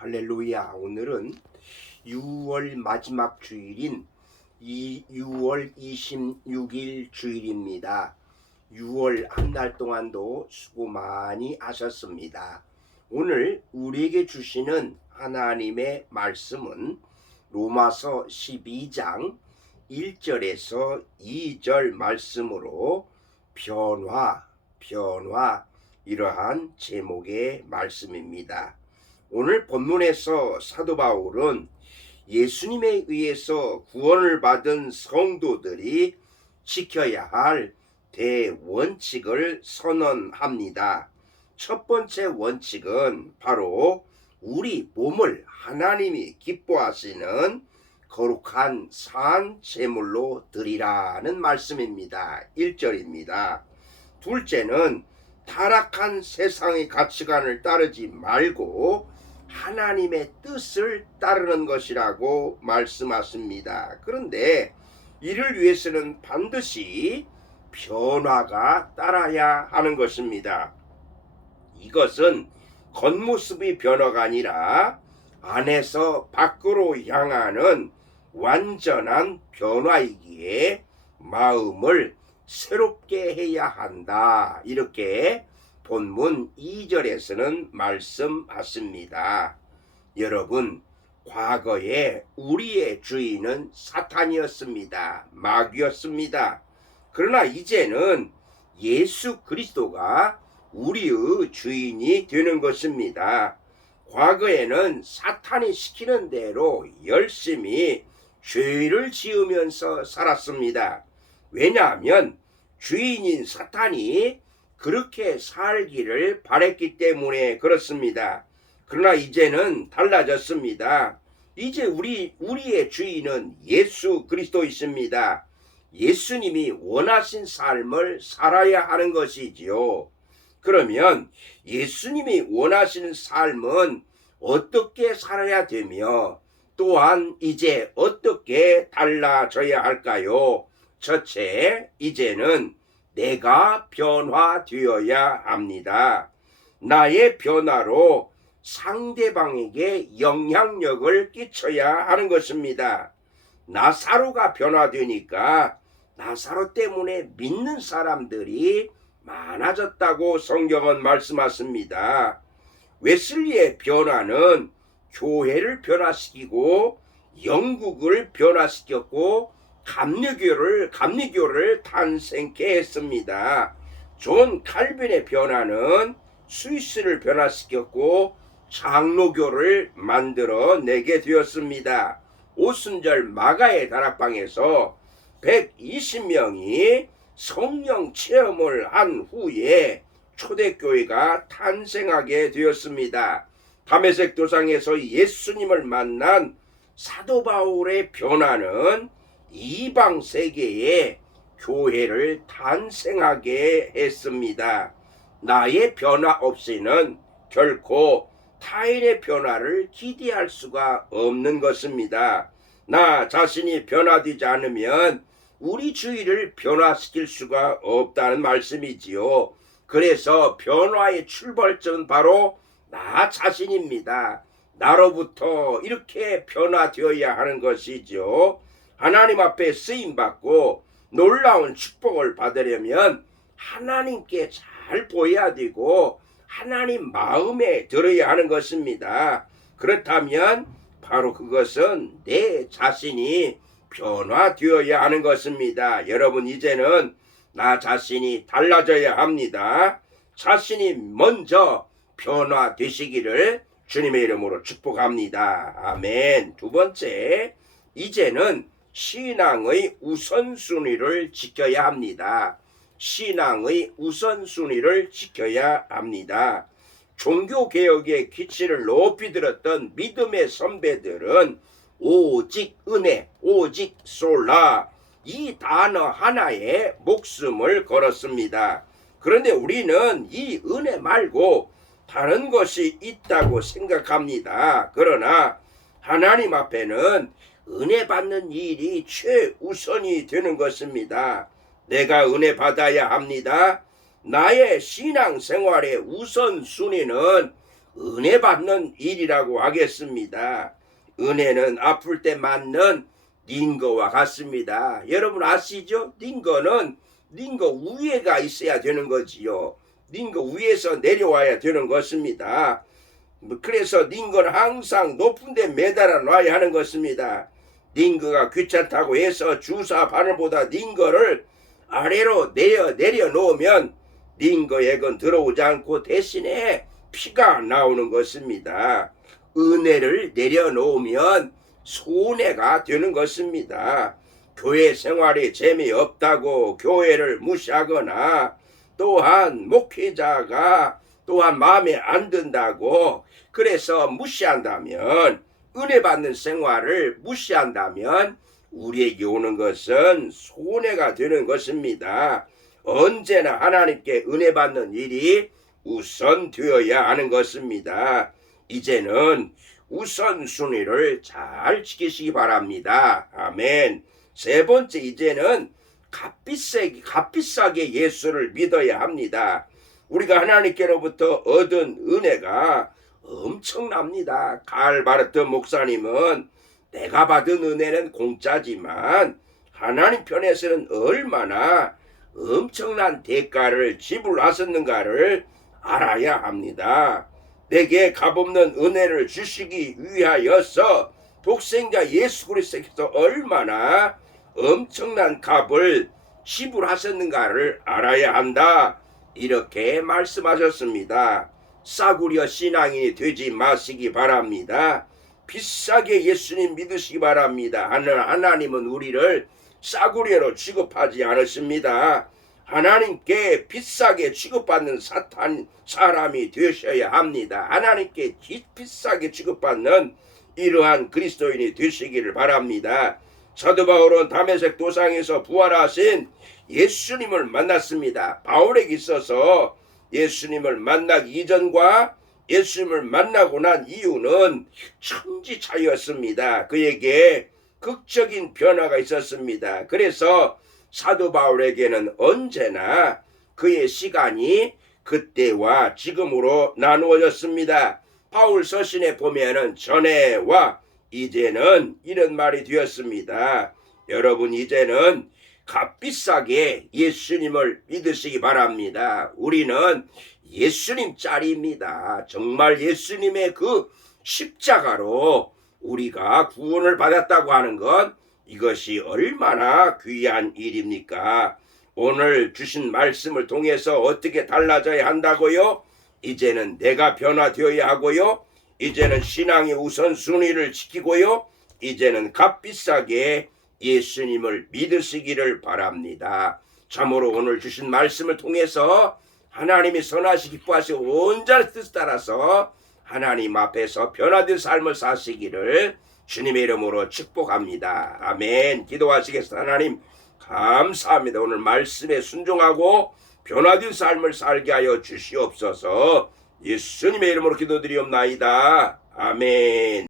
할렐루야. 오늘은 6월 마지막 주일인 6월 26일 주일입니다. 6월 한 달 동안도 수고 많이 하셨습니다. 오늘 우리에게 주시는 하나님의 말씀은 로마서 12장 1절에서 2절 말씀으로 변화 이러한 제목의 말씀입니다. 오늘 본문에서 사도 바울은 예수님에 의해서 구원을 받은 성도들이 지켜야 할 대원칙을 선언합니다. 첫 번째 원칙은 바로 우리 몸을 하나님이 기뻐하시는 거룩한 산 제물로 드리라는 말씀입니다. 1절입니다. 둘째는 타락한 세상의 가치관을 따르지 말고 하나님의 뜻을 따르는 것이라고 말씀하십니다. 그런데 이를 위해서는 반드시 변화가 따라야 하는 것입니다. 이것은 겉모습의 변화가 아니라 안에서 밖으로 향하는 완전한 변화이기에 마음을 새롭게 해야 한다. 이렇게 본문 2절에서는 말씀하십니다. 여러분, 과거에 우리의 주인은 사탄이었습니다. 마귀였습니다. 그러나 이제는 예수 그리스도가 우리의 주인이 되는 것입니다. 과거에는 사탄이 시키는 대로 열심히 죄를 지으면서 살았습니다. 왜냐하면 주인인 사탄이 그렇게 살기를 바랬기 때문에 그렇습니다. 그러나 이제는 달라졌습니다. 이제 우리의 주인은 예수 그리스도이십니다. 예수님이 원하신 삶을 살아야 하는 것이지요. 그러면 예수님이 원하시는 삶은 어떻게 살아야 되며 또한 이제 어떻게 달라져야 할까요? 첫째, 이제는 내가 변화되어야 합니다. 나의 변화로 상대방에게 영향력을 끼쳐야 하는 것입니다. 나사로가 변화되니까 나사로 때문에 믿는 사람들이 많아졌다고 성경은 말씀하십니다. 웨슬리의 변화는 교회를 변화시키고 영국을 변화시켰고 감리교를 탄생케 했습니다. 존 칼빈의 변화는 스위스를 변화시켰고 장로교를 만들어내게 되었습니다. 오순절 마가의 다락방에서 120명이 성령 체험을 한 후에 초대교회가 탄생하게 되었습니다. 다메섹 도상에서 예수님을 만난 사도 바울의 변화는 이방 세계에 교회를 탄생하게 했습니다. 나의 변화 없이는 결코 타인의 변화를 기대할 수가 없는 것입니다. 나 자신이 변화되지 않으면 우리 주위를 변화시킬 수가 없다는 말씀이지요. 그래서 변화의 출발점은 바로 나 자신입니다. 나로부터 이렇게 변화되어야 하는 것이죠. 하나님 앞에 쓰임받고 놀라운 축복을 받으려면 하나님께 잘 보여야 되고 하나님 마음에 들어야 하는 것입니다. 그렇다면 바로 그것은 내 자신이 변화되어야 하는 것입니다. 여러분, 이제는 나 자신이 달라져야 합니다. 자신이 먼저 변화되시기를 주님의 이름으로 축복합니다. 아멘. 두 번째, 이제는 신앙의 우선순위를 지켜야 합니다. 신앙의 우선순위를 지켜야 합니다. 종교개혁의 기치를 높이 들었던 믿음의 선배들은 오직 은혜, 오직 솔라 이 단어 하나에 목숨을 걸었습니다. 그런데 우리는 이 은혜 말고 다른 것이 있다고 생각합니다. 그러나 하나님 앞에는 은혜 받는 일이 최우선이 되는 것입니다. 내가 은혜 받아야 합니다. 나의 신앙생활의 우선순위는 은혜 받는 일이라고 하겠습니다. 은혜는 아플 때 맞는 링거와 같습니다. 여러분 아시죠? 링거는 링거 위에가 있어야 되는 거지요. 링거 위에서 내려와야 되는 것입니다. 그래서 링거는 항상 높은 데 매달아 놔야 하는 것입니다. 링거가 귀찮다고 해서 주사 바늘보다 링거를 아래로 내려 놓으면 링거액은 들어오지 않고 대신에 피가 나오는 것입니다. 은혜를 내려놓으면 손해가 되는 것입니다. 교회 생활이 재미없다고 교회를 무시하거나 또한 목회자가 또한 마음에 안 든다고 그래서 무시한다면, 은혜 받는 생활을 무시한다면 우리에게 오는 것은 손해가 되는 것입니다. 언제나 하나님께 은혜 받는 일이 우선 되어야 하는 것입니다. 이제는 우선순위를 잘 지키시기 바랍니다. 아멘. 세 번째, 이제는 값비싸게 예수를 믿어야 합니다. 우리가 하나님께로부터 얻은 은혜가 엄청납니다. 칼 바르트 목사님은 내가 받은 은혜는 공짜지만 하나님 편에서는 얼마나 엄청난 대가를 지불하셨는가를 알아야 합니다. 내게 값없는 은혜를 주시기 위하여서 독생자 예수 그리스도께서 얼마나 엄청난 값을 지불하셨는가를 알아야 한다. 이렇게 말씀하셨습니다. 싸구려 신앙인이 되지 마시기 바랍니다. 비싸게 예수님 믿으시기 바랍니다. 하나님은 우리를 싸구려로 취급하지 않으십니다. 하나님께 비싸게 취급받는 사람이 되셔야 합니다. 하나님께 비싸게 취급받는 이러한 그리스도인이 되시기를 바랍니다. 사도 바울은 다메섹 도상에서 부활하신 예수님을 만났습니다. 바울에게 있어서 예수님을 만나기 이전과 예수님을 만나고 난 이유는 천지 차이였습니다. 그에게 극적인 변화가 있었습니다. 그래서 사도 바울에게는 언제나 그의 시간이 그때와 지금으로 나누어졌습니다. 바울 서신에 보면은 전에와 이제는 이런 말이 되었습니다. 여러분, 이제는 값비싸게 예수님을 믿으시기 바랍니다. 우리는 예수님 짤입니다. 정말 예수님의 그 십자가로 우리가 구원을 받았다고 하는 것, 이것이 얼마나 귀한 일입니까? 오늘 주신 말씀을 통해서 어떻게 달라져야 한다고요? 이제는 내가 변화되어야 하고요. 이제는 신앙의 우선순위를 지키고요. 이제는 값비싸게 예수님을 믿으시기를 바랍니다. 참으로 오늘 주신 말씀을 통해서 하나님이 선하시 기뻐하시고 온전한 뜻을 따라서 하나님 앞에서 변화된 삶을 사시기를 주님의 이름으로 축복합니다. 아멘. 기도하시겠습니다. 하나님 감사합니다. 오늘 말씀에 순종하고 변화된 삶을 살게 하여 주시옵소서. 예수님의 이름으로 기도드리옵나이다. 아멘.